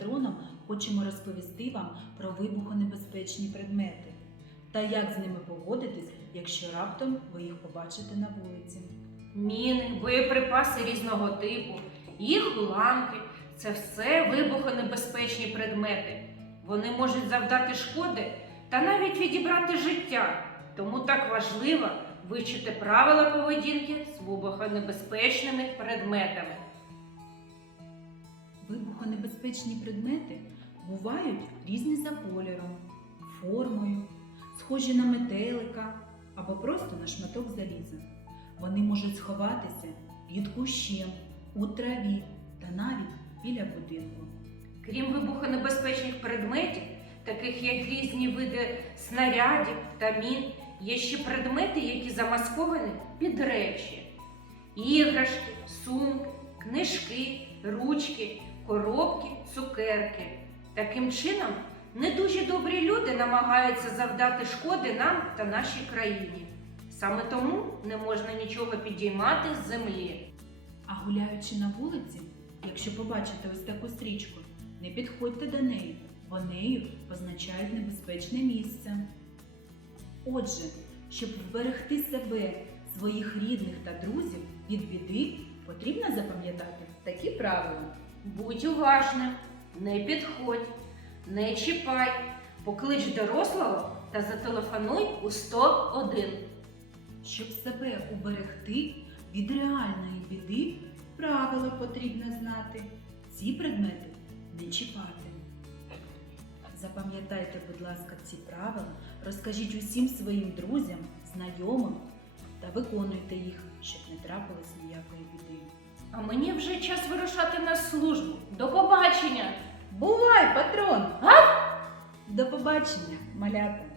патроном хочемо розповісти вам про вибухонебезпечні предмети та як з ними поводитись, якщо раптом ви їх побачите на вулиці. Міни, боєприпаси різного типу, їх уламки це все вибухонебезпечні предмети. Вони можуть завдати шкоди та навіть відібрати життя. Тому так важливо вивчити правила поведінки з вибухонебезпечними предметами. Вибухонебезпечні предмети бувають різні за кольором, формою, схожі на метелика або просто на шматок заліза. Вони можуть сховатися під кущем, у траві та навіть біля будинку. Крім вибухонебезпечних предметів, таких як різні види снарядів та мін, є ще предмети, які замасковані під речі. Іграшки, сумки, книжки, ручки, коробки, цукерки. Таким чином, не дуже добрі люди намагаються завдати шкоди нам та нашій країні. Саме тому не можна нічого підіймати з землі. А гуляючи на вулиці, якщо побачите ось таку стрічку, не підходьте до неї, бо нею позначають небезпечне місце. Отже, щоб вберегти себе, своїх рідних та друзів від біди, потрібно запам'ятати такі правила. Будь уважним, не підходь, не чіпай, поклич дорослого та зателефонуй у 101. Щоб себе уберегти від реальної біди, правила потрібно знати. Ці предмети не чіпати. Запам'ятайте, будь ласка, ці правила, розкажіть усім своїм друзям, знайомим та виконуйте їх, щоб не трапилось ніякої біди. А мені вже час вирушати на службу. До побачення! Бувай, патрон! А? До побачення, малята!